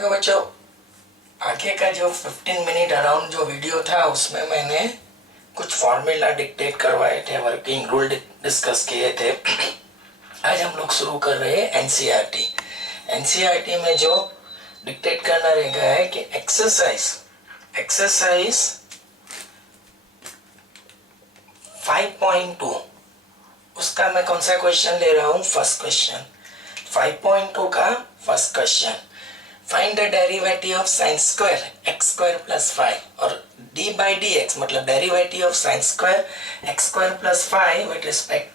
देखो बच्चों, आगे का जो 15 मिनट अराउंड जो वीडियो था उसमें मैंने कुछ फॉर्मूला डिक्टेट करवाए थे, वर्किंग रूल डिस्कस किए थे। आज हम लोग शुरू कर रहे हैं एनसीईआरटी। एनसीईआरटी में जो डिक्टेट करना रहेगा है कि एक्सरसाइज 5.2, उसका मैं कौन सा क्वेश्चन ले रहा हूँ? फर्स्ट क्वेश्चन 5.2 का first question, find the derivative of sine square x square plus 5 और डी बाई डी एक्स, मतलब derivative of sine square x square plus 5 with respect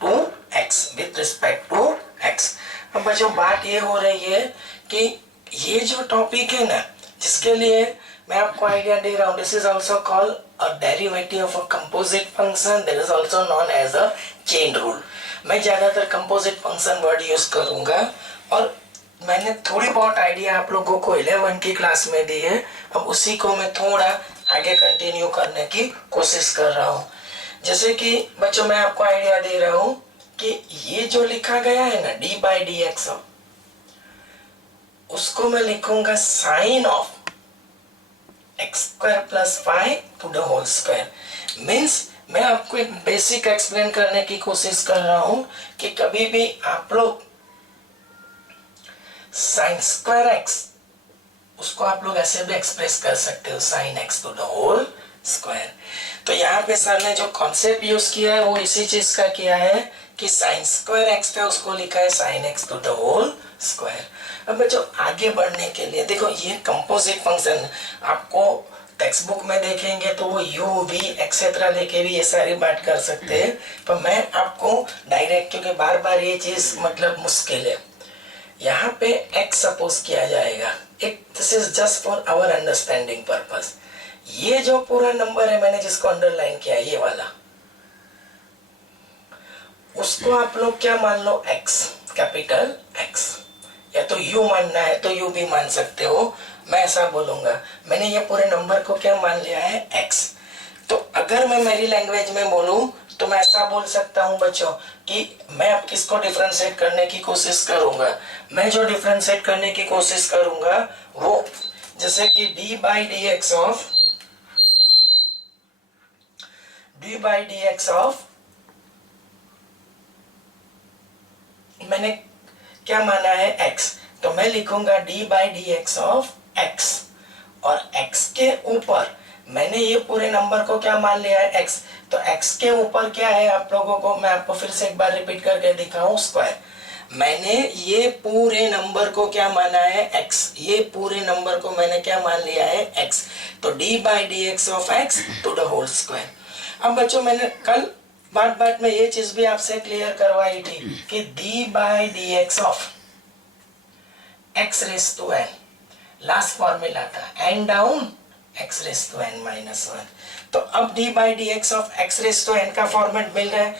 to x. अब बच्चों बात ये हो रही है कि ये जो टॉपिक है ना, जिसके लिए मैं आपको आइडिया दे रहा हूँ, this is also called a derivative of a composite function, that is also known as a chain rule. मैं ज्यादातर कंपोजिट फंक्शन वर्ड यूज करूंगा और मैंने थोड़ी बहुत आइडिया आप लोगों को 11 की क्लास में दी है। अब उसी को मैं थोड़ा आगे कंटिन्यू करने की कोशिश कर रहा हूँ। जैसे कि बच्चों मैं आपको आइडिया दे रहा हूँ कि ये जो लिखा गया है ना डी बाई डी एक्स, उसको मैं लिखूंगा sine of x square plus 5 to the whole square. Means मैं आपको एक बेसिक एक्सप्लेन करने की कोशिश कर रहा हूं कि कभी भी आप लोग साइन स्क्वायर एक्स, उसको आप लोग ऐसे भी एक्सप्रेस कर सकते हो, sine x to the whole square. तो यहाँ पे सर ने जो कॉन्सेप्ट यूज किया है वो इसी चीज का किया है कि साइन स्क्वायर एक्स था, उसको लिखा है sine x to the whole square. अब बच्चों आगे बढ़ने के लिए देखो, ये कंपोजिट फंक्शन आपको टेक्स्ट बुक में देखेंगे तो वो यू वी एक्सेट्रा लेके भी ये सारी बात कर सकते हैं, पर मैं आपको डायरेक्ट, क्योंकि बार बार ये चीज मतलब मुश्किल है, यहाँ पे x सपोज किया जाएगा। This is just for our understanding purpose. ये जो पूरा नंबर है मैंने जिसको अंडरलाइन किया, ये वाला, उसको आप लोग क्या मान लो? x, capital x। या तो u मानना है तो u भी मान सकते हो, मैं ऐसा बोलूंगा। मैंने ये पूरे नंबर को क्या मान लिया है? x। तो अगर मैं मेरी लैंग्वेज में बोलूं तो मैं ऐसा बोल सकता हूं बच्चों कि मैं अब किसको डिफरेंशिएट करने की कोशिश करूंगा। मैं जो डिफरेंशिएट करने की कोशिश करूंगा वो जैसे कि D by d x of मैंने क्या माना है? x। तो मैं लिखूंगा D by d x of x, और x के ऊपर मैंने ये पूरे नंबर को क्या मान लिया है? x। तो x के ऊपर क्या है आप लोगों को, मैं आपको फिर से एक बार रिपीट करके दिखाऊं, स्क्वायर। मैंने ये पूरे नंबर को क्या माना है? x। ये पूरे नंबर को मैंने क्या मान लिया है? x। तो d by d x of x to the whole square. अब बच्चों मैंने कल बात में ये चीज भी आपसे क्लियर करवाई थी कि d by d x of x raise to n, last formula था n down x raise to n minus 1। तो अब d by d x of x raise to n का फॉर्मेट मिल रहा है।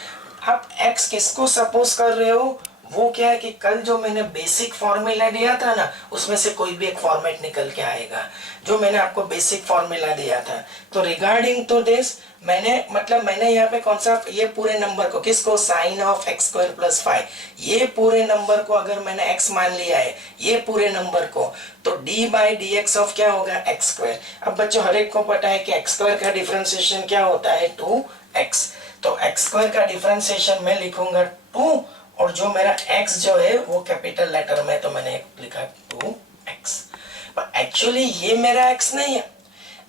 अब x किसको सपोज कर रहे हो? वो क्या है कि कल जो मैंने बेसिक फॉर्मूला दिया था ना, उसमें से कोई भी एक फॉर्मेट निकल के आएगा, जो मैंने आपको बेसिक फॉर्मूला दिया था। तो रिगार्डिंग टू दिस मैंने यहाँ पे कौन सा, ये पूरे नंबर को किसको? Sine of x square plus 5, ये पूरे नंबर को अगर मैंने x मान लिया है, ये पूरे नंबर को, तो d by d x of क्या होगा? X square. अब बच्चों हर एक को पता है कि एक्स स्क्वायर का डिफरेंशिएशन क्या होता है? 2x। तो एक्स स्क्वायर का डिफरेंशिएशन मैं लिखूंगा 2, और जो मेरा x जो है वो कैपिटल लेटर में, तो मैंने लिखा 2x। पर एक्चुअली ये मेरा x नहीं है,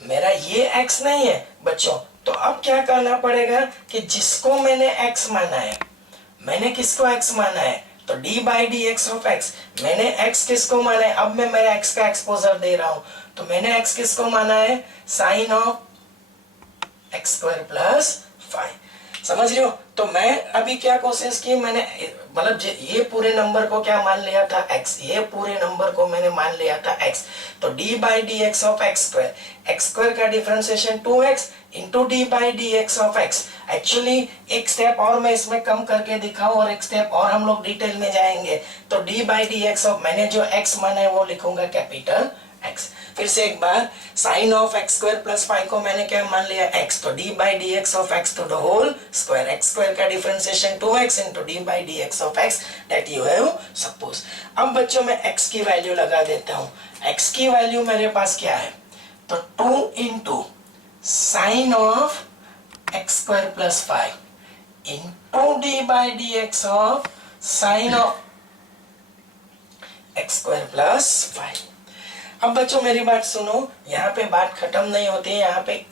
मेरा ये x नहीं है बच्चों। तो अब क्या करना पड़ेगा कि जिसको मैंने x माना है, मैंने किसको x माना है? तो d by d x of x, मैंने x किसको माना है? अब मैं मेरा x का एक्सपोजर दे रहा हूं, तो मैंने x किसको माना है? Sine of x square plus 5। समझ रहे हो? तो मैं अभी क्या कोशिश की, मैंने मतलब ये पूरे नंबर को क्या मान लिया था? x। ये पूरे नंबर को मैंने मान लिया था x। तो d by d x of x square, x square का differentiation 2x into d by d x of x। Actually एक स्टेप और मैं इसमें कम करके दिखाऊं और एक स्टेप और हम लोग डिटेल में जाएंगे। तो d by d x of मैंने जो x माना है वो लिखूंगा कैपिटल x। फिर से एक बार, sine of x square plus 5 को मैंने क्या मान लिया x, तो d by d x of x to the whole square, x square का differentiation 2x into d by d x of x that you have suppose. अब बच्चों मैं x की वैल्यू लगा देता हूँ। x की वैल्यू मेरे पास क्या है, तो 2 into sine of x square plus 5 into d by d x of sine of x square plus 5। अब बच्चों मेरी बात सुनो, यहाँ पे बात खत्म नहीं होती है, यहाँ पे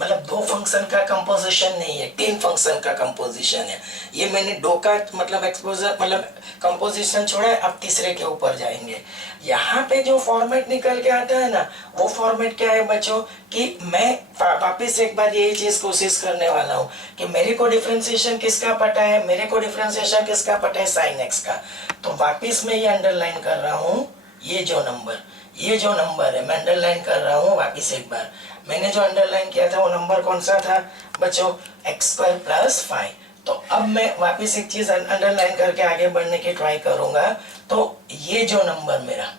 मतलब दो फंक्शन का कंपोजिशन नहीं है, 3 फंक्शन का कंपोजिशन है। ये मैंने दो का मतलब एक्सपोजर मतलब कंपोजिशन छोड़ा है, अब तीसरे के ऊपर जाएंगे। यहाँ पे जो फॉर्मेट निकल के आता है ना, वो फॉर्मेट क्या है बच्चों, कि मैं वापिस एक बार यही चीज कोशिश करने वाला हूँ कि मेरे को डिफरेंशिएशन किसका पता है, मेरे को डिफरेंशिएशन किसका पता है, साइन एक्स का। तो वापिस मैं ये अंडरलाइन कर रहा हूँ, ये जो नंबर है मैं अंडरलाइन कर रहा हूँ वापिस एक बार। मैंने जो अंडरलाइन किया था वो नंबर कौन सा था बच्चों, एक्स स्क्वायर प्लस 5। तो अब मैं वापिस एक चीज अंडरलाइन करके आगे बढ़ने की ट्राई करूंगा। तो ये जो नंबर मेरा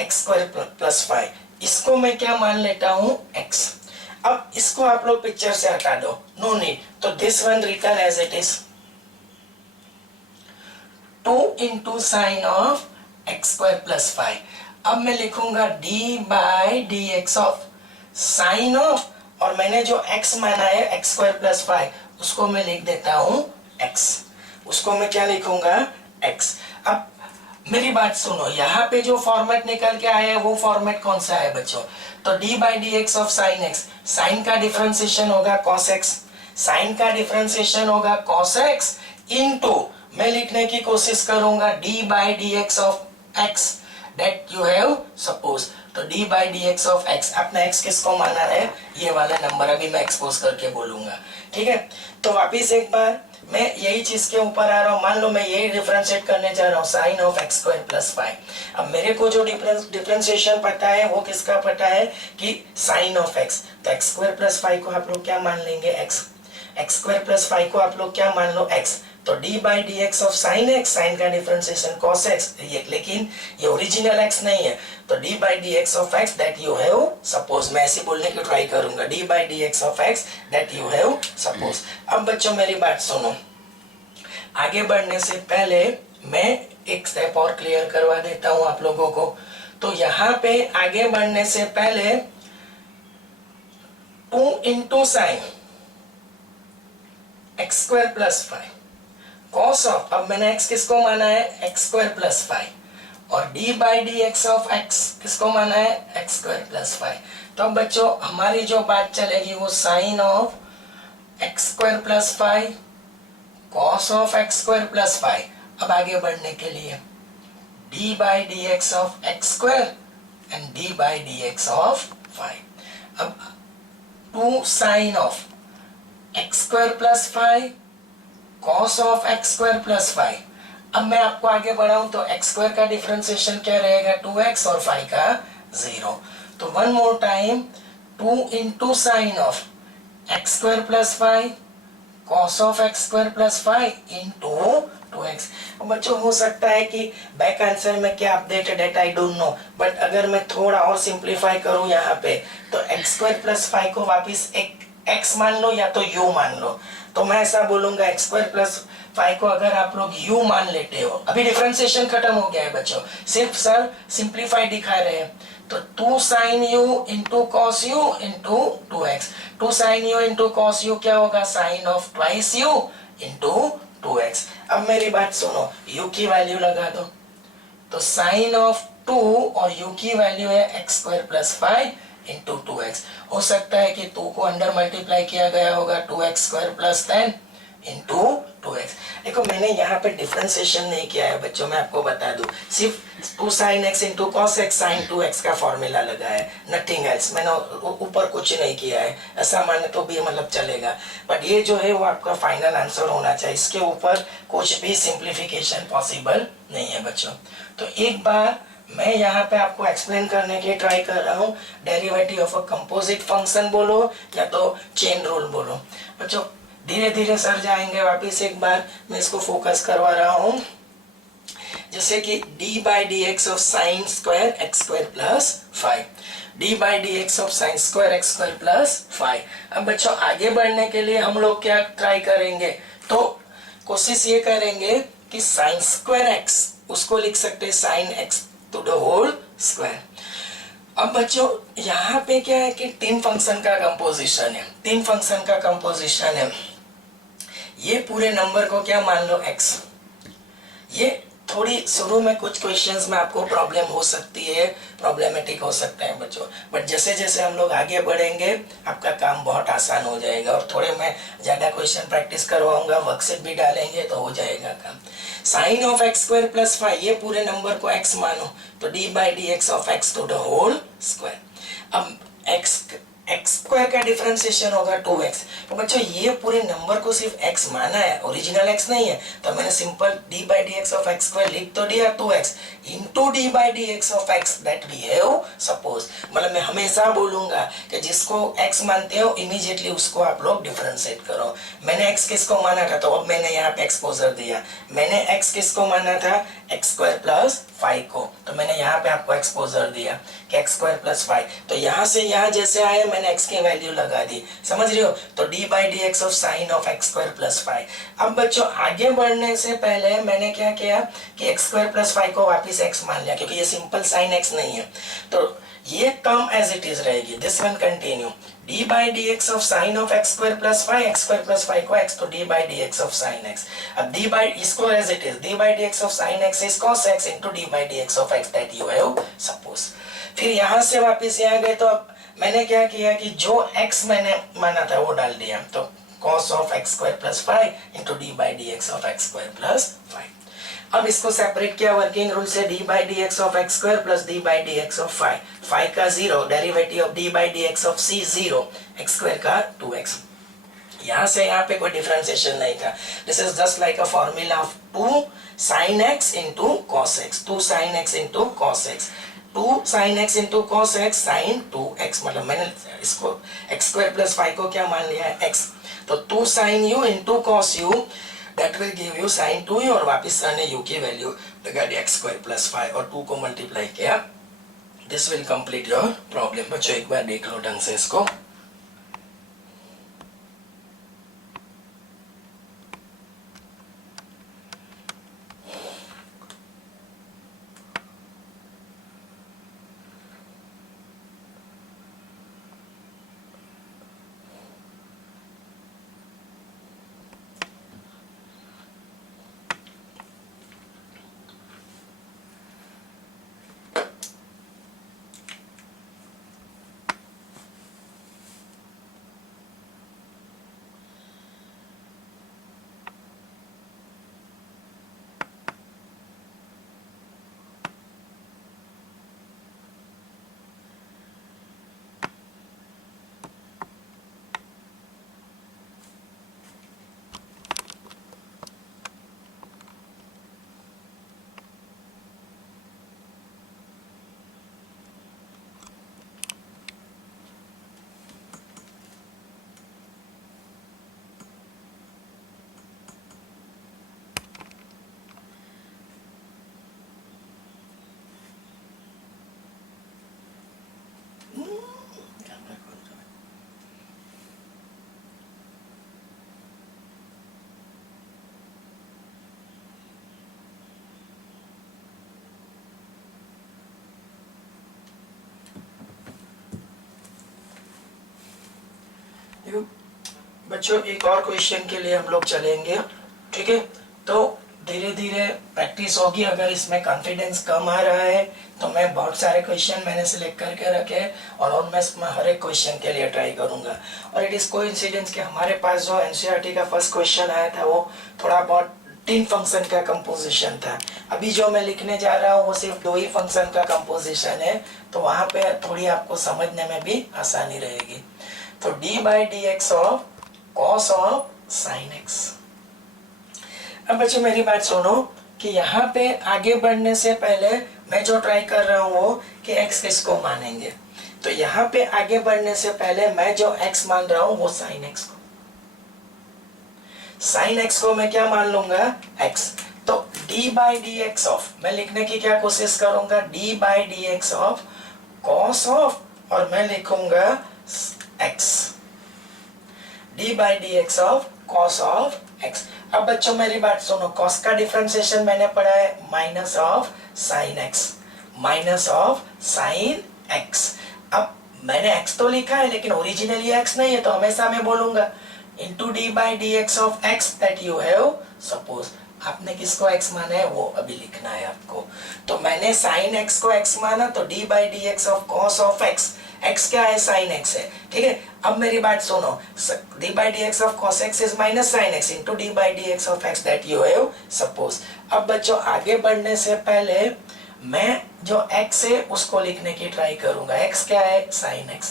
एक्स स्क्वायर प्लस 5, इसको मैं क्या मान लेता हूँ x। अब इसको आप लोग पिक्चर से हटा दो, नो नीड, तो this one return as it is 2 into sine of x square plus 5। अब मैं लिखूंगा d by d x of sine of, और मैंने जो x माना है एक्स स्क्वायर प्लस 5 उसको मैं लिख देता हूं x, उसको मैं क्या लिखूंगा x। अब मेरी बात सुनो, यहाँ पे जो फॉर्मेट निकल के आया है वो फॉर्मेट कौन सा है बच्चों, तो d by d x of sine x, sine का डिफरेंशिएशन होगा cos x, साइन का डिफरेंशिएशन होगा cos x इनटू मैं लिखने की कोशिश करूंगा d by d x of x that you have suppose। तो d by dx of x, अपना x किसको माना है, ये वाला नंबर अभी मैं एक्सपोज करके बोलूंगा, ठीक है। तो वापिस एक बार मैं यही चीज के ऊपर आ रहा हूँ, मान लो मैं यही डिफरेंशिएट करने जा रहा हूँ, sine of x square plus 5। अब मेरे को जो डिफरेंशिएशन पता है वो किसका पता है कि साइन ऑफ एक्स, तो एक्स स्क्वायर प्लस 5 को आप लोग क्या मान लेंगे x, एक्स स्क्वायर प्लस 5 को आप लोग क्या मान लो x, तो d by d x of sine x, sine का डिफरेंशिएशन cos x, लेकिन ये ओरिजिनल x नहीं है, तो d by d x of x that you have suppose. मैं ऐसे बोलने की ट्राई करूंगा, d by d x of x that you have suppose. अब बच्चों मेरी बात सुनो, आगे बढ़ने से पहले मैं एक स्टेप और क्लियर करवा देता हूं आप लोगों को। तो यहाँ पे आगे बढ़ने से पहले 2 into sine x square plus 5 cos of, अब मैंने x किसको माना है एक्स स्क्वायर प्लस 5, और d by d x of x किसको माना है एक्स स्क्वायर प्लस 5। तो अब बच्चों हमारी जो बात चलेगी वो sine of x square plus 5 cos of x square plus 5। अब आगे बढ़ने के लिए d by d x of x square and d by d x of 5। अब 2 sine of x square plus 5 cos of x square plus 5। अब मैं आपको आगे बढ़ाऊं तो एक्स स्क्वायर का डिफरेंशिएशन क्या रहेगा 2x और 5 का 0। तो one more time 2 into sine of x square plus 5 cos of x square plus 5 into 2x। अब बच्चों हो सकता है कि बैक आंसर में क्या अपडेटेड है आई डोंट नो, बट अगर मैं थोड़ा और सिंप्लीफाई करूं यहाँ पे तो एक्स स्क्वायर प्लस 5 को वापिस एक x मान लो या तो u मान लो। तो मैं ऐसा बोलूंगा एक्स स्क्वायर प्लस 5 को अगर आप लोग u मान लेते हो, अभी डिफरेंशिएशन खत्म हो गया है बच्चों, सिर्फ सर सिंप्लीफाई दिखा रहे हैं, तो 2 sine u into cos u into 2x, 2 sine u into cos u क्या होगा sine of twice u into 2x। अब मेरी बात सुनो, u की वैल्यू लगा दो, तो साइन ऑफ 2 और u की वैल्यू है x square plus 5 into 2x। हो सकता है कि 2 को अंडर मल्टीप्लाई किया गया होगा 2x square plus 10 into 2x। देखो मैंने यहाँ पे डिफरेंशिएशन नहीं किया है बच्चों, मैं आपको बता दूं, सिर्फ 2 sine x into cos x sine 2x का फॉर्मूला लगा है, नथिंग एल्स। मैंने ऊपर कुछ नहीं किया है, ऐसा माने तो भी मतलब चलेगा, बट ये जो है वो आपका फाइनल आंसर होना चाहिए, इसके ऊपर कुछ भी सिंप्लीफिकेशन पॉसिबल नहीं है बच्चों। तो एक बार मैं यहाँ पे आपको एक्सप्लेन करने की ट्राई कर रहा हूँ, derivative of a composite function बोलो या तो चेन रूल बोलो बच्चों। धीरे धीरे सर जाएंगे वापिस, एक बार मैं इसको फोकस करवा रहा हूँ। जैसे कि D by d x of sine square x square plus 5, d by d x of sine square x square plus 5। अब बच्चों आगे बढ़ने के लिए हम लोग क्या ट्राई करेंगे, तो कोशिश ये करेंगे कि साइन स्क्वायर एक्स उसको लिख सकते हैं sine x to the whole square. अब बच्चों यहाँ पे क्या है कि तीन फंक्शन का कंपोजिशन है, तीन फंक्शन का कंपोजिशन है। ये पूरे नंबर को क्या मान लो x। ये थोड़ी शुरू में कुछ क्वेश्चंस में आपको प्रॉब्लम हो सकती है, प्रॉब्लमेटिक हो सकता है बच्चों, बट जैसे जैसे हम लोग आगे बढ़ेंगे आपका काम बहुत आसान हो जाएगा। और थोड़े मैं ज्यादा क्वेश्चन प्रैक्टिस करवाऊंगा, वर्कशीट भी डालेंगे तो हो जाएगा काम। Sine of x square plus 5, ये पूरे नंबर को x मानो तो d by d x of x to the whole square. अब एक्स स्क्वायर का डिफरेंशिएशन होगा 2x। तो बच्चों ये पूरे नंबर को सिर्फ x माना है, ओरिजिनल x नहीं है, तो मैंने simple d by d x of x square लिख तो दिया 2x into d by d x of x that we have suppose. मतलब मैं हमेशा बोलूंगा कि जिसको x मानते हो इमीडिएटली उसको आप लोग डिफरेंशिएट करो। मैंने x किसको माना था, तो अब मैंने यहाँ पे एक्सपोजर दिया। मैंने x किसको माना था, एक्स स्क्वायर प्लस 5 को, तो मैंने यहाँ पे आपको एक्सपोजर दिया कि एक्स स्क्वायर प्लस 5। तो यहाँ से यहाँ जैसे आए मैंने x की वैल्यू लगा दी, समझ रहे हो। तो d by d x of sine of x square plus 5। अब बच्चों आगे बढ़ने से पहले मैंने क्या किया कि एक्स स्क्वायर प्लस 5 को वापिस x मान लिया, क्योंकि ये सिंपल साइन x नहीं है, तो ये टर्म एज इट इज रहेगी। This one continue d by d x of sine of x square plus 5, x square plus 5 को x, तो d by d x of sine x। अब d by इसको as it is d by d x of sine x is cos x into d by d x of x that you have suppose. फिर यहाँ से वापस यहाँ गए, तो अब मैंने क्या किया कि जो x मैंने माना था वो डाल दिया, तो cos of x square plus 5 into d by d x of x square plus 5। अब इसको सेपरेट किया वर्किंग रूल से, d by d x of x square plus d by d x of 5 का 0, derivative of d by d x of c 0, x square का 2x। यहाँ से यहाँ पे कोई डिफरेंशिएशन नहीं था। This is just like a formula of 2 sin x into cos x, 2 sin x into cos x, 2 sin x into cos x sin 2x। मतलब मैंने इसको x स्क्वायर प्लस 5 को क्या मान लिया है x, तो 2 sin u into cos u that will give you sin 2u, और वापिस सर ने u की वैल्यू लगा दी x स्क्वायर प्लस 5 और 2 को मल्टीप्लाई किया। This will complete your problem. बच्चों एक बार देख लो ढंग से इसको। बच्चों एक और क्वेश्चन के लिए हम लोग चलेंगे, ठीक है। तो धीरे धीरे प्रैक्टिस होगी। अगर इसमें कॉन्फिडेंस कम आ रहा है तो मैं बहुत सारे क्वेश्चन मैंने सिलेक्ट करके रखे और मैं हर एक क्वेश्चन के लिए ट्राई करूंगा। और इट इज कोइंसिडेंस कि हमारे पास जो एनसीईआरटी का फर्स्ट क्वेश्चन आया था वो थोड़ा बहुत 3 फंक्शन का कंपोजिशन था। अभी जो मैं लिखने जा रहा हूँ वो सिर्फ 2 ही फंक्शन का कंपोजिशन है, तो वहां पे थोड़ी आपको समझने में भी आसानी रहेगी। तो d by d x of cos of sine x. अब बच्चों मेरी बात सुनो कि यहाँ पे आगे बढ़ने से पहले मैं जो ट्राई कर रहा हूँ वो कि x किसको मानेंगे। तो यहाँ पे आगे बढ़ने से पहले मैं जो x मान रहा हूँ वो साइन x को, साइन x को मैं क्या मान लूंगा x। तो d by d x of, मैं लिखने की क्या कोशिश करूंगा, d by d x of cos of, और मैं लिखूंगा x, d by d x of cos of x। अब बच्चों मेरी बात सुनो, कॉस का डिफरेंशिएशन मैंने पढ़ा है minus of sine x, minus of sine x। अब मैंने x तो लिखा है लेकिन ओरिजिनली x नहीं है, तो हमेशा मैं बोलूंगा into d by d x of x that you have suppose. आपने किसको x माना है वो अभी लिखना है आपको। तो मैंने साइन x को x माना, तो d by d x of cos of x, x क्या है, साइन x है, ठीक है। अब मेरी बात सुनो, d by d x of cos x is minus sine x into d by d x of x that you have suppose. अब बच्चों आगे बढ़ने से पहले मैं जो x है उसको लिखने की ट्राई करूंगा। x क्या है, साइन x,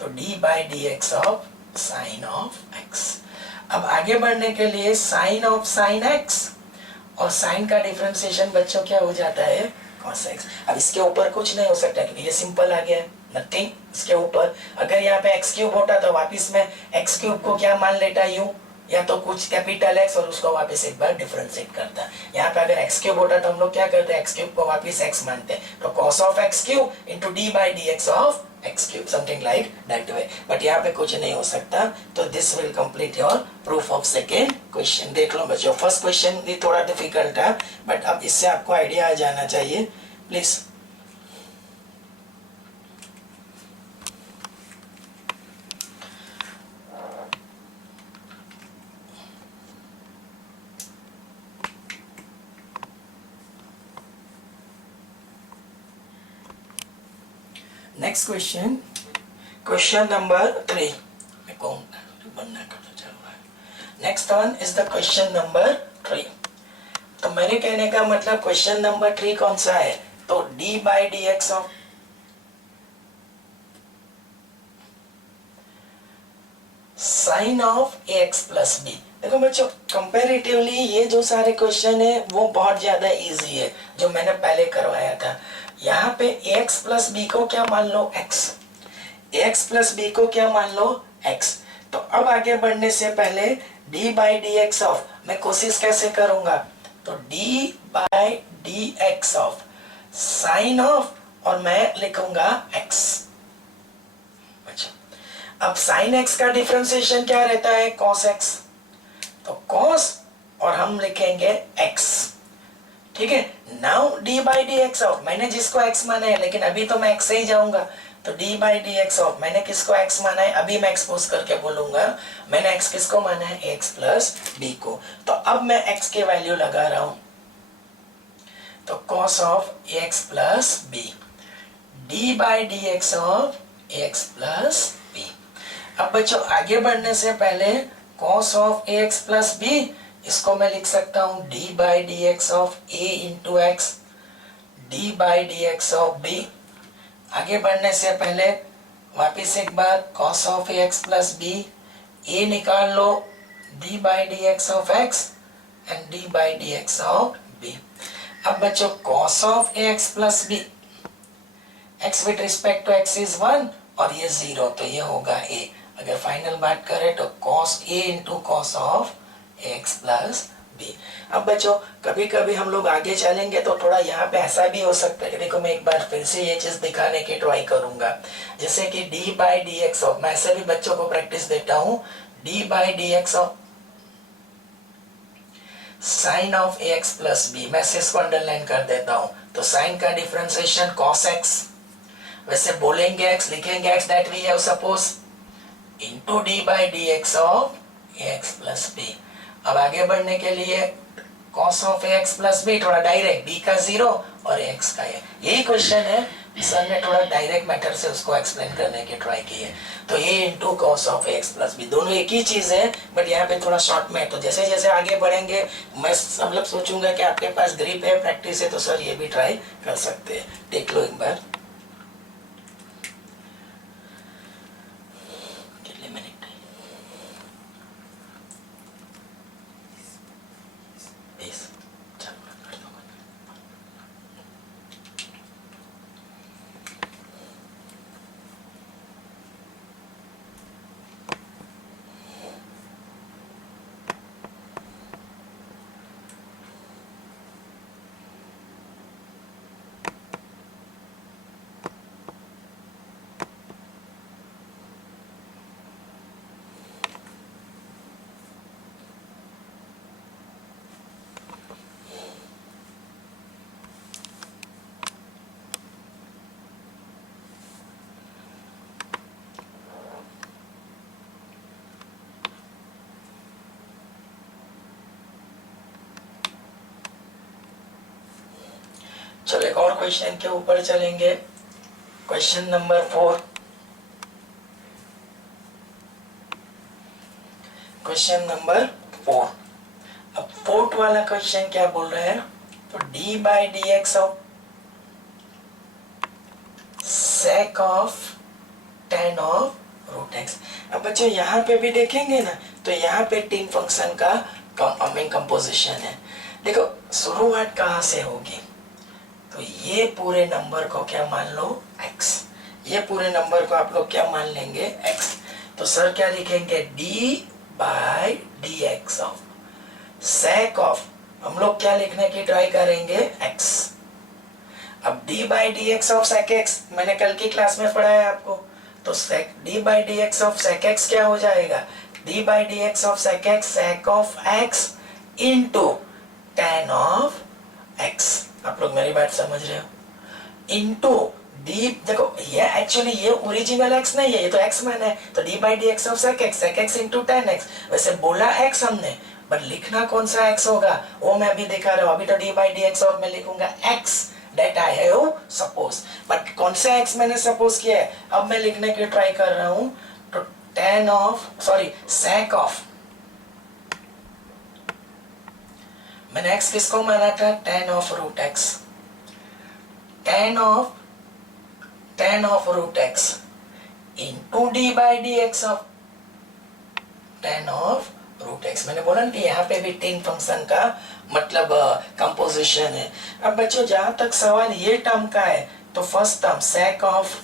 तो d by d x of sine of x। अब आगे बढ़ने के लिए साइन ऑफ साइन x और साइन का डिफरेंशिएशन बच्चों क्या हो जाता है, cos x। अब इसके ऊपर कुछ नहीं हो सकता क्योंकि ये सिंपल आ गया है, नथिंग। इसके ऊपर अगर यहाँ पे x क्यूब होता तो वापिस में x क्यूब को क्या मान लेता u, या तो कुछ कैपिटल x और उसको वापस एक बार डिफरेंशिएट करता। यहाँ पे अगर x क्यूब होता तो हम लोग क्या करते, x क्यूब को वापस x मानते, तो cos of x cube into d by d x of x cube, something like that way। But यहाँ पे कुछ नहीं हो सकता, तो this will complete your proof of second question. देख लो बच्चों, फर्स्ट क्वेश्चन भी थोड़ा डिफिकल्ट है बट अब इससे आपको आइडिया आ जाना चाहिए please. Next question, question number 3। Next one is the question number 3। तो मेरे कहने का मतलब क्वेश्चन नंबर 3 कौन सा है, तो d by d x of sine of ax plus b। देखो बच्चों कंपैरेटिवली ये जो सारे क्वेश्चन है वो बहुत ज्यादा इजी है जो मैंने पहले करवाया था। यहाँ पे ax प्लस b को क्या मान लो, x, ax प्लस b को क्या मान लो, x। तो अब आगे बढ़ने से पहले d by d x of, मैं कोशिश कैसे करूंगा, तो d by d x of sine of, और मैं लिखूंगा x। अच्छा अब साइन x का डिफरेंशिएशन क्या रहता है, cos x, तो cos और हम लिखेंगे x, ठीक है। Now d by d x of, मैंने जिसको x माना है लेकिन अभी तो मैं x से ही जाऊंगा, तो d by d x of मैंने किसको x माना है, अभी मैं एक्सपोज करके बोलूंगा मैंने x किसको माना है, x प्लस b को। तो अब मैं x के वैल्यू लगा रहा हूं, तो cos of ax plus b, d by d x of ax plus b। अब बच्चों आगे बढ़ने से पहले cos of ax plus b, इसको मैं लिख सकता हूं d by d x of a into x, d by d x of b। आगे बढ़ने से पहले वापिस एक बार cos of ax plus b, a निकाल लो, d by d x of x and d by d x of b। अब बच्चों cos of ax plus b, x with respect to x is 1 और ये 0, तो ये होगा a। अगर final बात करें तो cos a into cos of ax plus b। अब बच्चों कभी कभी हम लोग आगे चलेंगे तो थोड़ा यहाँ पे ऐसा भी हो सकता है, देखो मैं एक बार फिर से ये चीज दिखाने की ट्राई करूंगा, जैसे कि d by d x of, मैं ऐसे भी बच्चों को प्रैक्टिस देता हूँ, d by d x of sine of ax plus b, मैं इसको अंडरलाइन कर देता हूँ, तो साइन का डिफरेंशिएशन cos x, वैसे बोलेंगे x लिखेंगे x that we have suppose into d by d x of ax plus b। अब आगे बढ़ने के लिए cos of ax plus b, थोड़ा डायरेक्ट b का 0 और ax का है, यही क्वेश्चन है, सर ने थोड़ा डायरेक्ट मेथड से उसको एक्सप्लेन करने की ट्राई की है। तो a into cos of ax plus b, दोनों एक ही चीज है बट यहाँ पे थोड़ा शॉर्ट में। तो जैसे जैसे आगे बढ़ेंगे मैं मतलब सोचूंगा कि आपके पास ग्रिप है, प्रैक्टिस है, तो सर ये भी ट्राई कर सकते हैं, देख लो एक बार। चलो एक और क्वेश्चन के ऊपर चलेंगे, क्वेश्चन नंबर 4। Question number 4। अब फोर्थ वाला क्वेश्चन क्या बोल रहा है, तो d by d x of sec of tan of root x. अब बच्चों यहाँ पे भी देखेंगे ना, तो यहाँ पे तीन फंक्शन का कंपोजिशन है। देखो शुरुआत कहाँ से होगी, तो ये पूरे नंबर को क्या मान लो x, ये पूरे नंबर को आप लोग क्या मान लेंगे x। तो सर क्या लिखेंगे, d by d x of sec of, हम लोग क्या लिखने की ट्राई करेंगे x। अब d by d x of sec x मैंने कल की क्लास में पढ़ाया आपको, तो d by d x of sec x क्या हो जाएगा, d by d x of sec x sec of x into tan of x। आप लोग मेरी बात समझ रहे हो, इंटू डी, देखो ये एक्चुअली ये ओरिजिनल x नहीं है, ये तो x माना है, तो d by d x of sec x into tan x। वैसे बोला x हमने, बट लिखना कौन सा x होगा वो मैं अभी दिखा रहा हूँ। अभी तो d by d x of मैं लिखूंगा x that I have suppose, but कौन सा x मैंने सपोज किया है, अब मैं लिखने की ट्राई कर रहा हूँ, तो tan ऑफ sec ऑफ, मैंने x किसको माना था, tan of root x, tan of root x into d by d x of tan of root x। मैंने बोला कि यहाँ पे भी तीन फंक्शन का मतलब कंपोजिशन है। अब बच्चों जहां तक सवाल ये टर्म का है, तो first term sec of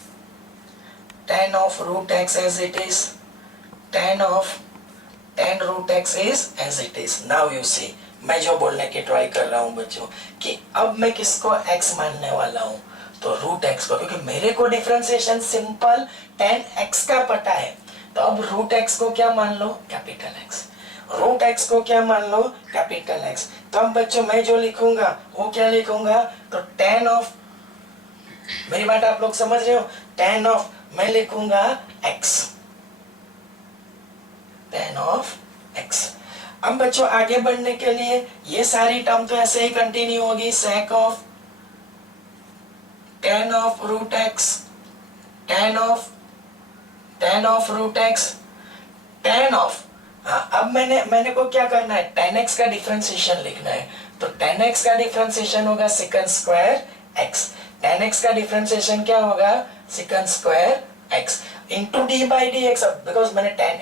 tan of root x as it is, tan root x is as it is. Now you see, मैं जो बोलने की ट्राई कर रहा हूँ बच्चों कि अब मैं किसको x मानने वाला हूँ, तो रूट x को, क्योंकि मेरे को डिफरेंशिएशन सिंपल tan x का पता है, तो अब रूट x को क्या मान लो, कैपिटल x, रूट x को क्या मान लो, कैपिटल x। तो अब बच्चों मैं जो लिखूंगा वो क्या लिखूंगा, तो tan ऑफ, मेरी बात आप लोग समझ रहे हो, tan ऑफ मैं लिखूंगा x, tan ऑफ x। अब बच्चों आगे बढ़ने के लिए ये सारी टर्म तो ऐसे ही कंटिन्यू होगी, sec of tan of root x, tan of root x, tan of, हाँ अब मैंने को क्या करना है, tan x का डिफरेंशिएशन लिखना है, तो tan x का डिफरेंशिएशन होगा second square x, tan x का डिफरेंशिएशन क्या होगा, second square x into d by d x, because मैंने tan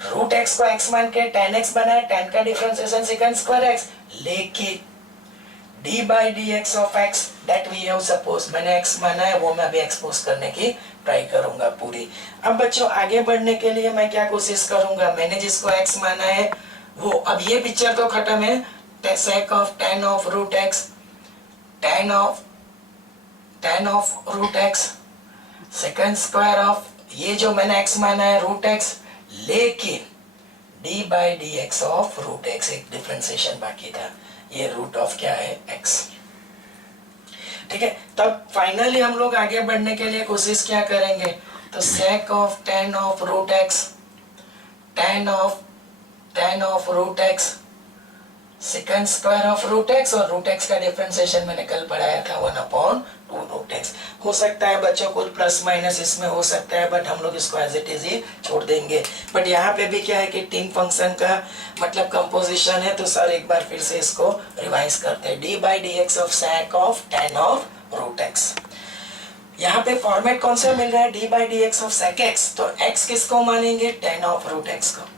रूट x को x मान के tan x बनाया, tan का डिफरेंशिएशन सेकंड स्क्वायर x, लेकिन d by d x of x that we have suppose, मैंने x माना है वो मैं अभी एक्सपोज करने की ट्राई करूंगा पूरी। अब बच्चों आगे बढ़ने के लिए मैं क्या कोशिश करूंगा, मैंने जिसको x माना है वो, अब ये पिक्चर तो खत्म है, sec of tan of root x, tan of root x second square of, ये जो मैंने x माना है रूट x, लेकिन d by d x of root x, एक डिफरेंशिएशन बाकी था, ये रूट ऑफ क्या है x। ठीक है, तब फाइनली हम लोग आगे बढ़ने के लिए कोशिश क्या करेंगे, तो sec of tan of root x, tan of root x second square of root x, और रूट x का डिफरेंशिएशन मैंने कल पढ़ाया था 1/2 रूट x। हो सकता है बच्चों कुछ प्लस माइनस इसमें हो सकता है, बट हम लोग इसको एज इट इज ही छोड़ देंगे। बट यहाँ पे भी क्या है कि तीन फंक्शन का मतलब कंपोजिशन है, तो सर एक बार फिर से इसको रिवाइज करते हैं, d by d x of sec of tan of root x। यहाँ पे फॉर्मेट कौन सा मिल रहा है, d by d x of sec x, तो x किसको मानेंगे, tan ऑफ रूट x को,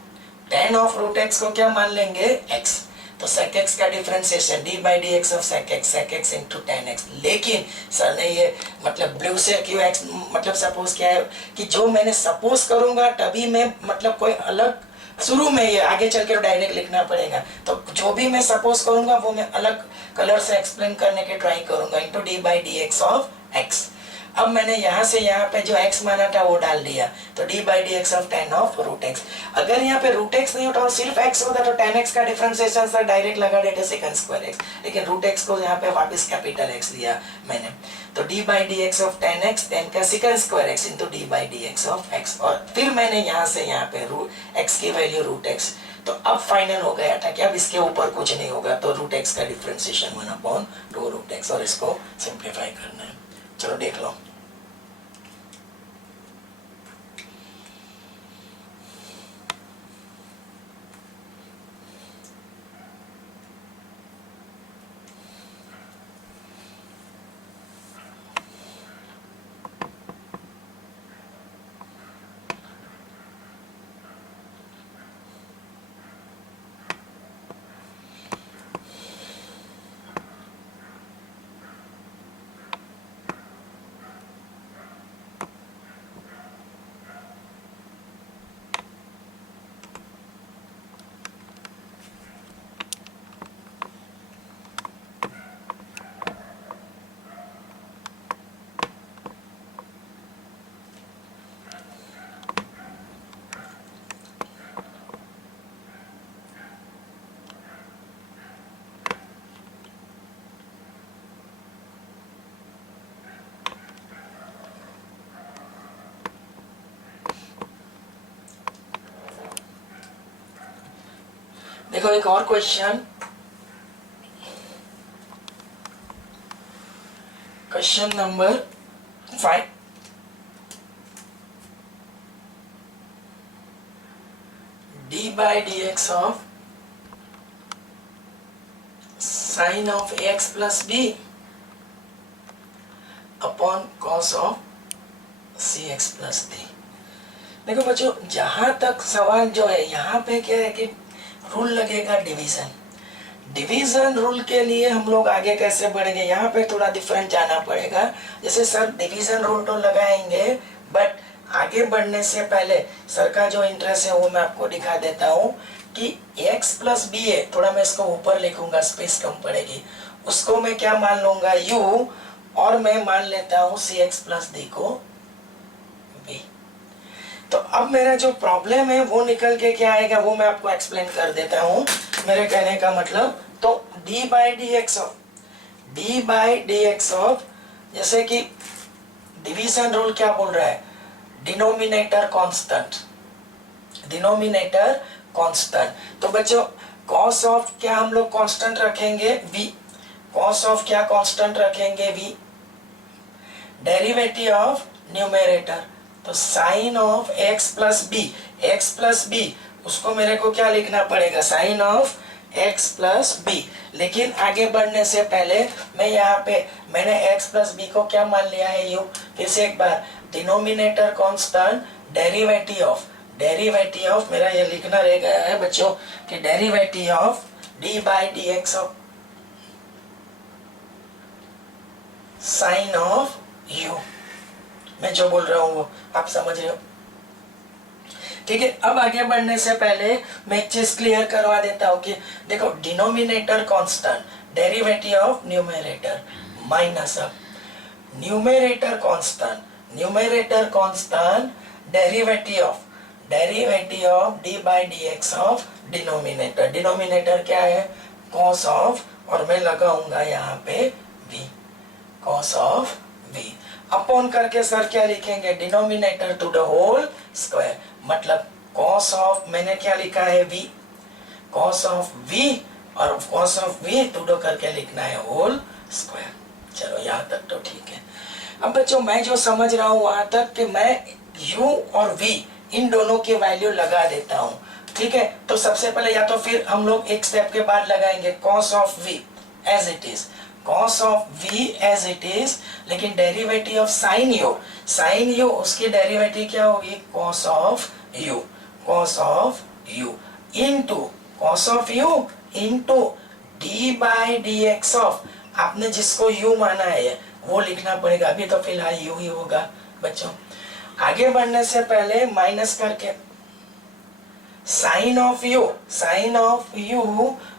tan ऑफ रूट x को क्या मान लेंगे, x, तो sec x का differentiation d by d x of sec x into tan x। लेकिन सर ने ये मतलब ब्लू से क्यों x मतलब सपोज किया है कि जो मैंने सपोज करूंगा तभी मैं मतलब कोई अलग, शुरू में ये आगे चल के डायरेक्ट लिखना पड़ेगा, तो जो भी मैं सपोज करूंगा वो मैं अलग कलर से एक्सप्लेन करने की ट्राई करूंगा, into d by d x of x। अब मैंने यहाँ से यहाँ पे जो x माना था वो डाल दिया, तो d by d x of tan of root x। अगर यहाँ पे रूट x नहीं होता और सिर्फ x होता तो tan x का डिफरेंशिएशन सर डायरेक्ट लगा देते सेकंड स्क्वायर x, लेकिन रूट x को यहाँ पे वापस कैपिटल x दिया मैंने, तो d by d x of tan x, tan का second square x into d by d x of x, और फिर मैंने यहाँ से यहाँ पे x की वैल्यू रूट x, तो अब फाइनल हो गया था कि अब इसके ऊपर कुछ नहीं होगा, तो रूट एक्स का डिफ्रेंसिएशन 1/2 रूट एक्स, और इसको सिंप्लीफाई करना है। चलो देख लो। देखो एक और question, question number 5। D by d x of sine of a x plus b upon cos of c x plus d. देखो बच्चों, जहां तक सवाल जो है यहाँ पे क्या है कि रूल लगेगा डिवीजन। डिवीजन रूल के लिए हम लोग आगे कैसे बढ़ेंगे, यहाँ पे थोड़ा डिफरेंट जाना पड़ेगा। जैसे सर डिवीजन रूल तो लगाएंगे, बट आगे बढ़ने से पहले सर का जो इंटरेस्ट है वो मैं आपको दिखा देता हूँ कि x प्लस बी है, थोड़ा मैं इसको ऊपर लिखूंगा, स्पेस कम पड़ेगी, उसको मैं क्या मान लूंगा u, और मैं मान लेता हूँ सी एक्स प्लस डी को b। तो अब मेरा जो प्रॉब्लम है वो निकल के क्या आएगा वो मैं आपको एक्सप्लेन कर देता हूँ। मेरे कहने का मतलब, तो d by d x of जैसे कि डिवीजन रूल क्या बोल रहा है, डिनोमिनेटर कांस्टेंट। तो बच्चों कॉस ऑफ क्या हम लोग कांस्टेंट रखेंगे v, कॉस ऑफ क्या कांस्टेंट रखेंगे v, डेरिवेटिव ऑफ न्यूमरेटर, तो sine of x plus b, उसको मेरे को क्या लिखना पड़ेगा, sine of x plus b. लेकिन आगे बढ़ने से पहले मैं यहाँ पे मैंने x प्लस बी को क्या मान लिया है u, फिर से एक बार, डिनोमिनेटर कांस्टेंट, डेरिवेटिव ऑफ मेरा ये लिखना रह गया है बच्चों कि derivative of d by d x of sine of u। मैं जो बोल रहा हूँ वो आप समझ रहे हो, ठीक है। अब आगे बढ़ने से पहले मैं एक चीज क्लियर करवा देता हूँ कि देखो denominator constant, derivative of numerator minus of numerator constant, derivative of D by d x of denominator क्या है, कॉस ऑफ, और मैं लगाऊंगा यहाँ पे v, cos of v upon करके सर क्या लिखेंगे, denominator to the whole square, मतलब कॉस ऑफ मैंने क्या लिखा है v, कॉस ऑफ v, और cos of v to the करके लिखना है होल स्क्वायर। चलो यहाँ तक तो ठीक है। अब बच्चों मैं जो समझ रहा हूँ वहां तक कि मैं u और v इन दोनों की वैल्यू लगा देता हूँ, ठीक है। तो सबसे पहले या तो फिर हम लोग एक स्टेप के बाद लगाएंगे cos of v as it is, cos of v as it is, लेकिन डेरिवेटिव ऑफ साइन u उसकी डेरिवेटिव क्या होगी, cos of u into cos of u into d by d x of, आपने जिसको u माना है वो लिखना पड़ेगा, अभी तो फिलहाल u ही होगा बच्चों। आगे बढ़ने से पहले माइनस करके साइन ऑफ u,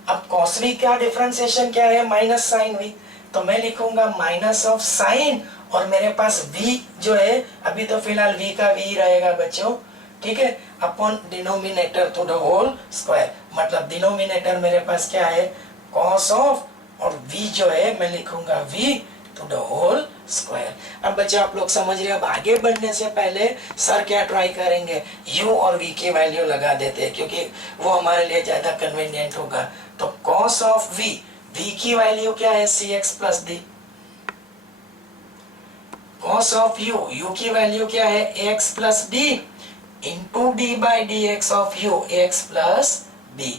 अब कॉस v क्या डिफरेंशिएशन क्या है, माइनस साइन v, तो मैं लिखूंगा माइनस ऑफ साइन, और मेरे पास v जो है अभी तो फिलहाल v का v रहेगा बच्चों, ठीक है, upon denominator to the whole square, मतलब डिनोमिनेटर मेरे पास क्या है, कॉस ऑफ, और v जो है मैं लिखूंगा v to the whole square. अब बच्चे आप लोग समझ रहे हैं। अब आगे बढ़ने से पहले सर क्या ट्राई करेंगे, u और v की वैल्यू लगा देते हैं क्योंकि वो हमारे लिए ज्यादा कन्वीनियंट होगा। तो cos ऑफ v, v की वैल्यू क्या है, cx plus d। cos of u, u की वैल्यू क्या है, ax plus b into d by d x of u, ax plus b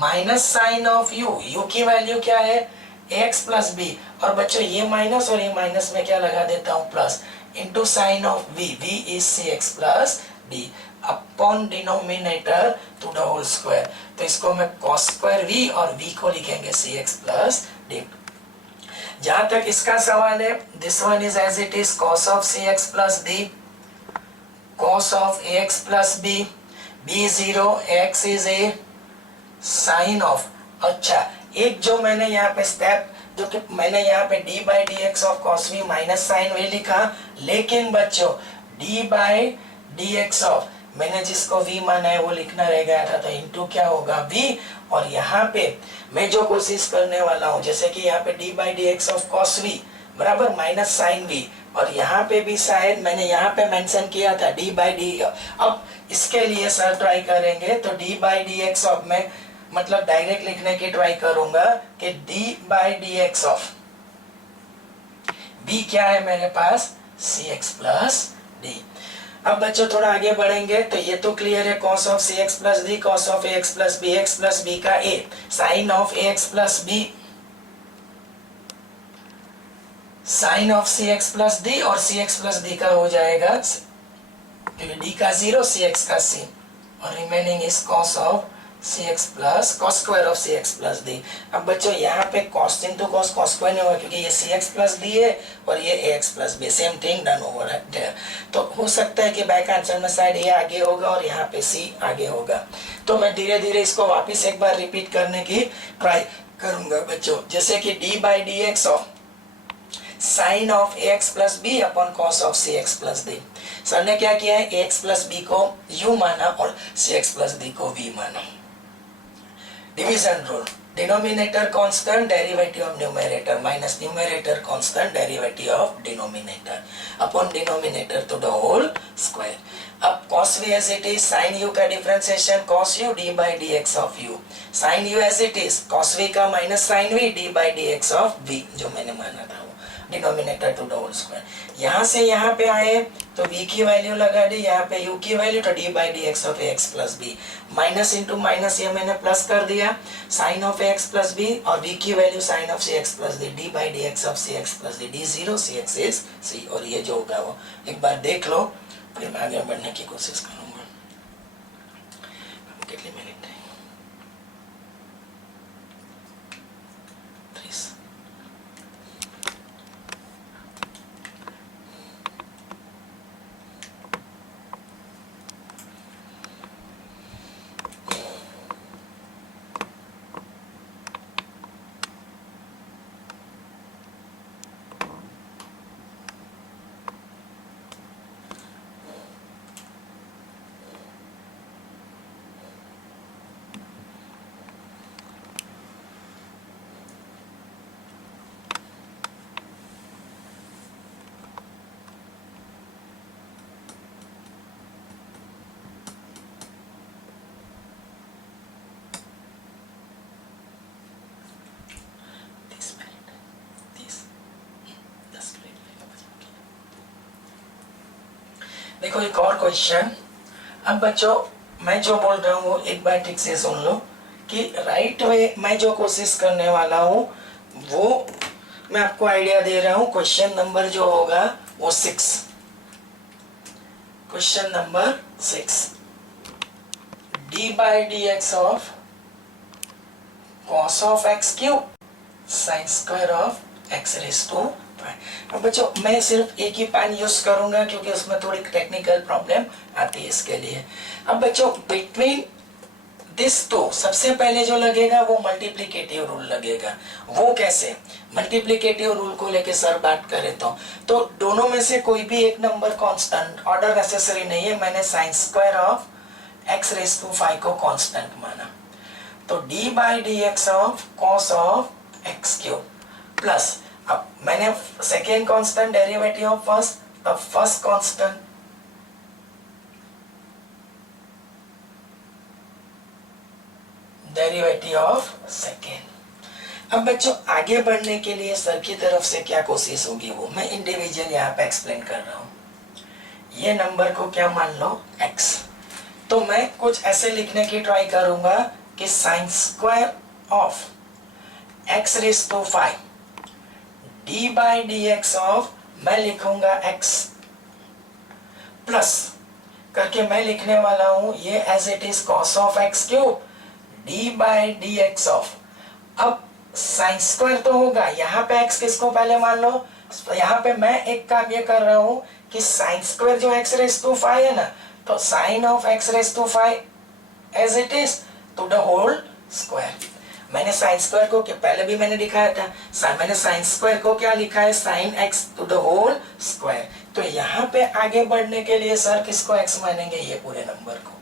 minus sine of u, u की value क्या है, ax plus b। और बच्चों ये माइनस और ये माइनस में क्या लगा देता हूं, plus into sine of v, v is cx plus d upon denominator to the whole square. तो इसको मैं cos स्क्वायर v और v को लिखेंगे cx प्लस d। जहां तक इसका सवाल है, this one is as it is cos of cx plus d, cos of ax plus b, b0 x is a sine of. अच्छा, एक जो मैंने यहाँ पे स्टेप जो कि मैंने यहाँ पे d by d x of cos v minus sine v लिखा, लेकिन बच्चों d by d x of मैंने जिसको v माना है वो लिखना रह गया था, तो इनटू क्या होगा v। और यहाँ पे मैं जो कोशिश करने वाला हूँ, जैसे कि यहाँ पे d by d x of cos we बराबर माइनस साइन वी, और यहाँ पे भी शायद मैंने यहाँ पे मेंशन किया था d बाई डी। अब इसके लिए सर ट्राई करेंगे तो d by d x of में मतलब डायरेक्ट लिखने की ट्राई करूंगा कि d by d x of b क्या है मेरे पास, cx प्लस d। अब बच्चों थोड़ा आगे बढ़ेंगे तो ये तो क्लियर है, cos of cx plus d, cos of ax plus b, x plus b का a, sin of ax plus b, sin of cx plus d, और cx प्लस d का हो जाएगा d का 0 cx का c, और remaining is cos of cx plus cos square of cx plus d। अब बच्चों यहाँ पे cos into cos cos square नहीं होगा क्योंकि ये cx प्लस d है और ये ax plus b, same thing done over है। तो हो सकता है कि बैक आंसर में शायद ये आगे होगा और यहाँ पे c आगे होगा। तो मैं धीरे धीरे इसको वापस एक बार रिपीट करने की ट्राई करूंगा बच्चों, जैसे कि d by d x of sine of ax plus b upon cos of cx plus d। Sir ने क्या किया है, ax प्लस b को u माना और cx प्लस d को v माना। Division rule, denominator constant, derivative of numerator minus numerator constant, derivative of denominator upon denominator to the whole square. अब cos v as it is, sin u का differentiation cos u d by dx of u, sin u as it is cos v का minus sin v d by dx of v जो मैंने माना था वो denominator to the whole square. यहाँ से यहाँ पे आए तो v की वैल्यू लगा दी, यहाँ पे u की वैल्यू तो d by d x of ax plus b, minus into minus ये मैंने प्लस कर दिया, sine of ax plus b और v की value sine of cx plus d, d by d x of cx plus d, d0 cx is c। और ये जो होगा वो एक बार देख लो, फिर मैं आगे बढ़ने की कोशिश करूंगा। कितने मिनट है, 30। देखो एक और क्वेश्चन। अब बच्चों मैं जो बोल रहा हूँ वो एक बार ठीक से सुन लो कि राइट वे मैं जो कोशिश करने वाला हूँ वो मैं आपको आइडिया दे रहा हूँ। क्वेश्चन नंबर जो होगा वो 6, question number 6, d by d x of cos of x cube sine square of x raise to 5। अब बच्चों मैं सिर्फ एक ही पेन यूज करूंगा क्योंकि उसमें थोड़ी टेक्निकल प्रॉब्लम आती है इसके लिए। अब बच्चों बिटवीन दिस टू सबसे पहले जो लगेगा वो मल्टीप्लिकेटिव रूल लगेगा। वो कैसे, मल्टीप्लिकेटिव रूल को लेके सर बात करें तो दोनों में से कोई भी एक नंबर कांस्टेंट, ऑर्डर नेसेसरी नहीं है, मैंने sine square of x raise to 5 को कांस्टेंट माना। तो d by d x of cos of x cube plus, अब मैंने second constant derivative of first, अब first constant derivative of second. अब बच्चों आगे बढ़ने के लिए सर की तरफ से क्या कोशिश होगी वो मैं इंडिविजुअल यहाँ पे एक्सप्लेन कर रहा हूँ। ये नंबर को क्या मान लो x, तो मैं कुछ ऐसे लिखने की ट्राई करूंगा कि sine square of x raise to 5 d by d x of, मैं लिखूंगा x प्लस करके मैं लिखने वाला हूं ये as it is cos of x cube d by d x of. अब साइन स्क्वायर तो होगा, यहाँ पे x किसको पहले मान लो, यहाँ पे मैं एक काम ये कर रहा हूँ कि साइन स्क्वायर जो x रेज टू 5 है ना, तो sine of x raise to 5 as it is to the whole square. मैंने साइन स्क्वायर को पहले भी मैंने दिखाया था, मैंने साइन स्क्वायर को क्या लिखा है, sine x to the whole square. तो यहाँ पे आगे बढ़ने के लिए सर किसको x मानेंगे, ये पूरे नंबर को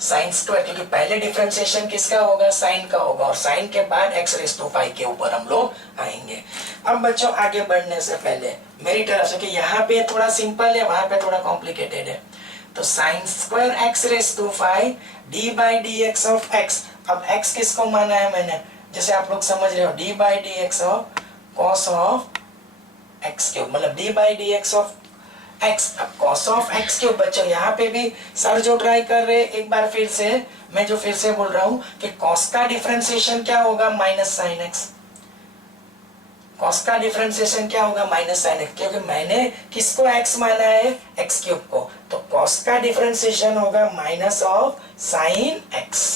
साइन स्क्वायर, क्योंकि पहले डिफरेंशिएशन किसका होगा, साइन का होगा, और साइन के बाद x रेज टू 5 के ऊपर हम लोग आएंगे। अब बच्चों आगे बढ़ने से पहले मेरी तरफ से कि यहाँ पे थोड़ा सिंपल है, वहां पे थोड़ा कॉम्प्लिकेटेड है, तो sine square x raise to 5 d by d x of x। अब x किसको माना है मैंने, जैसे आप लोग समझ रहे हो, d by d x of cos of x cube, मतलब d by d x of x। अब कॉस ऑफ x क्यूब बच्चों यहाँ पे भी सर जो ट्राई कर रहे, एक बार फिर से मैं जो फिर से बोल रहा हूँ कि कॉस का डिफरेंशिएशन क्या होगा, माइनस साइन x। कॉस का डिफरेंशिएशन क्या होगा, माइनस साइन x, क्योंकि मैंने किसको x माना है, x क्यूब को, तो कॉस का डिफरेंशिएशन होगा माइनस ऑफ साइन x।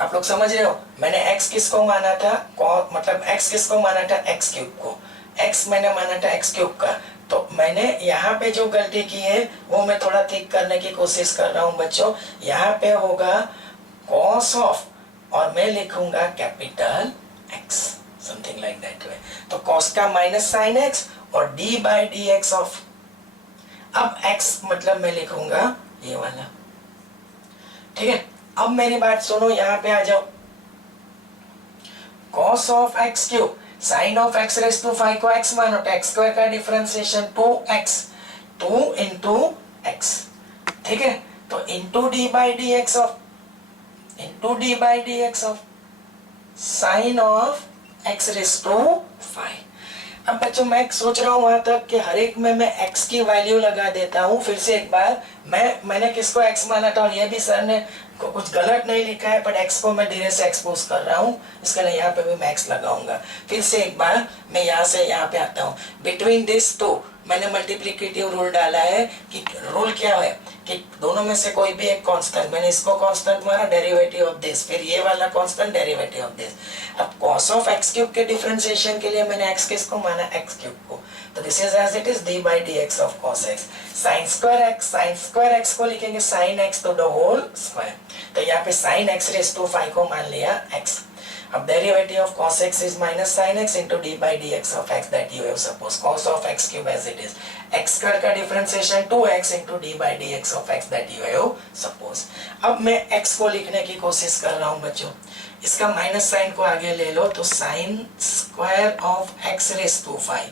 आप लोग समझ रहे हो, मैंने x किसको माना था, मतलब x किसको माना था, x क्यूब को, x मैंने माना था x क्यूब का। तो मैंने यहाँ पे जो गलती की है वो मैं थोड़ा ठीक करने की कोशिश कर रहा हूँ बच्चों। यहाँ पे होगा cos ऑफ, और मैं लिखूंगा capital x, something like that way. तो cos का माइनस साइन x और d by d x of, अब x मतलब मैं लिखूंगा ये वाला, ठीक है। अब मेरी बात सुनो, यहाँ पे आ जाओ, cos of x cube, sine of x raise to 5 को x मानो, तो x स्क्वायर का डिफरेंशिएशन 2x, 2 इंटू x, ठीक है। तो into d by d x of, into d by d x of sine of x raise to 5। अब बच्चों मैं सोच रहा हूँ वहां तक कि हर एक में मैं x की वैल्यू लगा देता हूँ। फिर से एक बार, मैंने किसको x माना था, और ये भी सर ने कुछ गलत नहीं लिखा है, बट x को मैं धीरे से एक्सपोज कर रहा हूँ, इसके लिए यहाँ पे भी मैं x लगाऊंगा। फिर से एक बार मैं यहाँ से यहाँ पे आता हूँ, बिटवीन दिस टू मैंने मल्टीप्लिकेटिव रूल डाला है कि रूल क्या है कि दोनों में से कोई भी एक कांस्टेंट, मैंने इसको कांस्टेंट माना, डेरिवेटिव ऑफ दिस, फिर ये वाला कांस्टेंट डेरिवेटिव ऑफ दिस। अब cos ऑफ x क्यूब के डिफरेंशिएशन के लिए मैंने x किसको माना, x क्यूब को, तो this is as it is d by d x of cos x। Sine square x को लिखेंगे sine x to the whole square, तो यहाँ पे साइन x रेज टू 5 को मान लिया x। अब derivative of cos x is minus sin x into d by dx of x that you have supposed, cos of x cube as it is, x square का differentiation 2x into d by dx of x that you have supposed। अब मैं x को लिखने की कोशिश कर रहा हूँ बच्चों, इसका माइनस साइन को आगे ले लो, तो sine square of x raise to 5,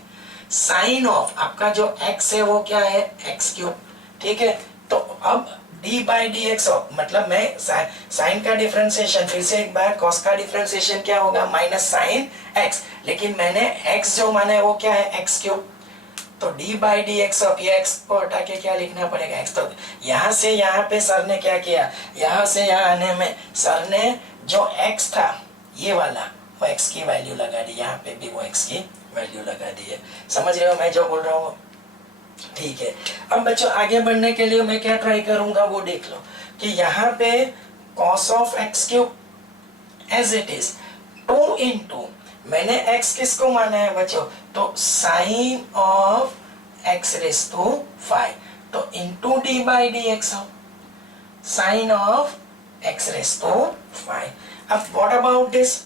sine of आपका जो x है वो क्या है, x क्यूब, ठीक है। तो अब d by d x of, मतलब मैं साइन का डिफरेंशिएशन, फिर से एक बार cos का डिफरेंशिएशन क्या होगा, माइनस साइन x, लेकिन मैंने x जो माना है वो क्या है, x क्यूब, तो d by d x of, ये x को हटा के क्या लिखना पड़ेगा, x। तो यहाँ से यहाँ पे सर ने क्या किया, यहाँ से यहाँ आने में सर ने जो x था ये वाला, वो x की वैल्यू लगा दी, यहाँ पे भी वो x की वैल्यू लगा दी है। समझ रहे हो मैं जो बोल रहा हूँ, ठीक है। अब बच्चों आगे बढ़ने के लिए मैं क्या ट्राई करूंगा वो देख लो कि यहाँ पे cos of x cube as it is 2 into, मैंने x किसको माना है बच्चों, तो sine of x raise to 5, तो into d by d x of sine of x raise to 5। अब व्हाट अबाउट दिस,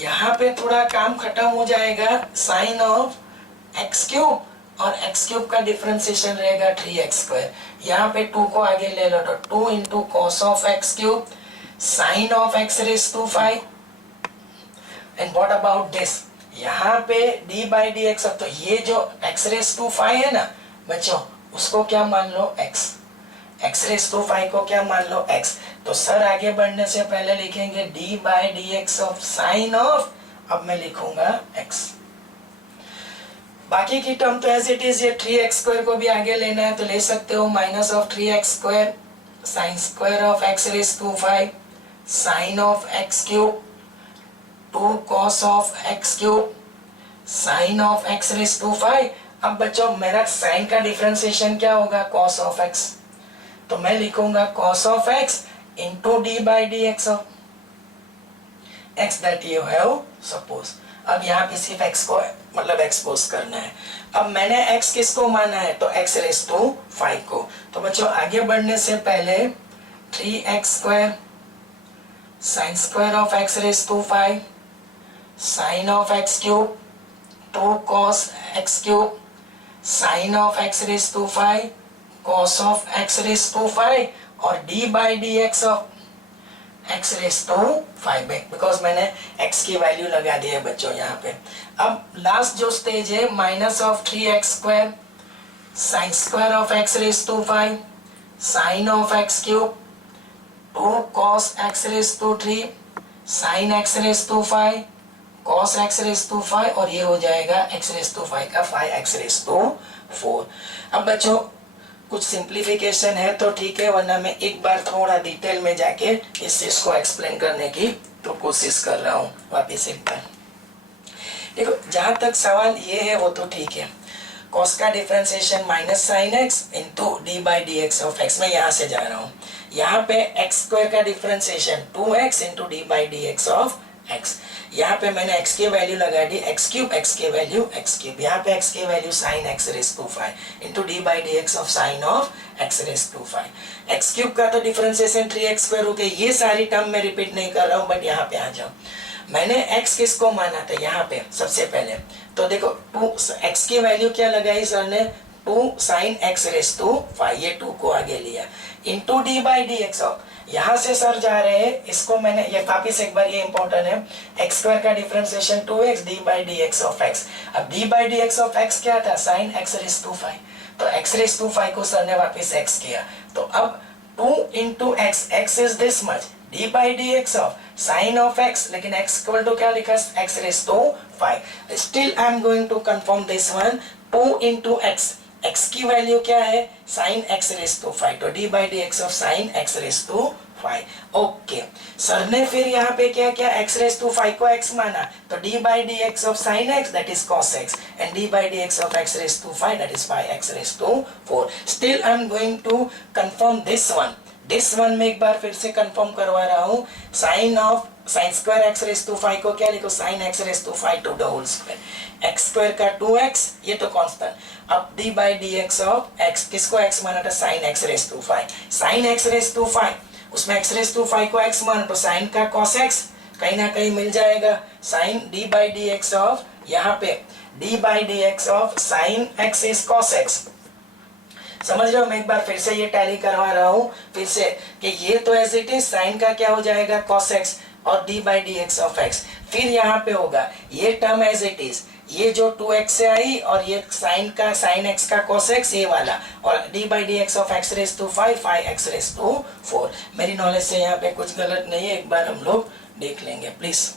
यहाँ पे थोड़ा काम खत्म हो जाएगा, साइन ऑफ x क्यूब और x क्यूब का डिफरेंशिएशन रहेगा 3x स्क्वायर, यहाँ पे 2 को आगे ले लो, तो 2 इंटू cos of x cube sine of x raise to 5 and what about this, यहाँ पे d बाई डी एक्स, तो ये जो x रेस टू 5 है ना बच्चों, उसको क्या मान लो x, x रेस टू 5 को क्या मान लो x। तो सर आगे बढ़ने से पहले लिखेंगे d by d x of sine of, अब मैं लिखूंगा x। बाकी की टर्म तो एज इट इज, ये 3x² को भी आगे लेना है तो ले सकते हो, minus of 3x² sine square of x raise to 5 sine of x cube 2 cos of x cube sine of x raise to 5। अब बच्चों मेरा साइन का डिफरेंशिएशन क्या होगा, cos ऑफ x, तो मैं लिखूंगा cos of x into d by d x of x that you have suppose. अब यहाँ पे सिर्फ x को मतलब एक्सपोज करना है। अब मैंने x किसको माना है, तो x रेस टू 5 को। तो बच्चों आगे बढ़ने से पहले 3x² sine square of x raise to 5 sine of x cube 2 cos x cube sine of x raise to 5 cos of x raise to 5 और d by d x of x raise to 5 है, because मैंने x की value लगा दी है बच्चों यहाँ पे। अब लास्ट जो स्टेज है minus of 3x² sine square of x raise to 5 sine of x cube 2 cos x raise to 3 sine x raise to 5 cos x raise to 5 और ये हो जाएगा x रेस टू 5 का 5x रेस टू 4। अब बच्चों कुछ simplification है तो ठीक है, वरना मैं एक बार थोड़ा डिटेल में जाके इस चीज को एक्सप्लेन करने की तो कोशिश कर रहा हूँ वापिस एक बार। देखो जहां तक सवाल ये है वो तो ठीक है, cos का differentiation minus sine x into d by d x of x, मैं यहाँ से जा रहा हूँ। यहाँ पे x² का differentiation 2x into d by d x of x, यहाँ पे मैंने x की वैल्यू लगा दी x क्यूब, x की वैल्यू x क्यूब, यहाँ पे x की value sine x raise to 5 into d by d x of sine of x raise to 5। x cube का तो डिफरेंशिएशन 3x² हो गया, ये सारी टर्म मैं रिपीट नहीं कर रहा हूँ, बट यहाँ पे आ जाओ। मैंने x किसको माना था यहाँ पे सबसे पहले, तो देखो 2x की वैल्यू क्या लगाई सर ने, 2 साइन x रेस टू 5, ये 2 को आगे लिया into d by d x of, यहाँ से सर जा रहे हैं इसको मैंने ये वापिस एक बार, ये इंपॉर्टेंट है, x² का differentiation 2x D by d x of x। अब D by d x of x क्या था, साइन x रेस टू 5, तो x रेस टू 5 को सर ने वापिस x किया, तो अब 2 into x, x is this much, d by d x of sine of x, लेकिन x इक्वल टू क्या लिखा, x raise to 5। Still I am going to confirm this one, 2 into x, x की value क्या है, sine x raise to 5, तो d by d x of sine x raise to 5। Okay, sir ने फिर यहाँ पे क्या क्या, x रेस टू 5 को x माना, तो d by d x of sine x that is cos x and d by d x of x raise to 5 that is 5x raise to 4। Still I am going to confirm this one में एक बार फिर से confirm करवा रहा हूँ, sine of sine square x raise to 5 को क्या लिखो, sine x raise to 5 to the whole square, x square का 2x, ये तो कांस्टेंट, अब d by d x of x, किसको x माना था, sine x raise to 5, sine x raise to 5, उसमें x रेस टू 5 को x माना तो साइन का cos x कहीं ना कहीं मिल जाएगा, sine d by d x of, यहाँ पे d by d x of sine x is cos x। समझ रहे हो, मैं एक बार फिर से ये टैली करवा रहा हूँ फिर से कि ये तो एज इट इज साइन का क्या हो जाएगा cos x और d by d x of x, फिर यहाँ पे होगा ये टर्म एज इट इज, ये जो 2x से आई और ये साइन का साइन x का cos x ये वाला, और d by d x of x raise to 5 5x raise to 4। मेरी नॉलेज से यहाँ पे कुछ गलत नहीं है, एक बार हम लोग देख लेंगे प्लीज।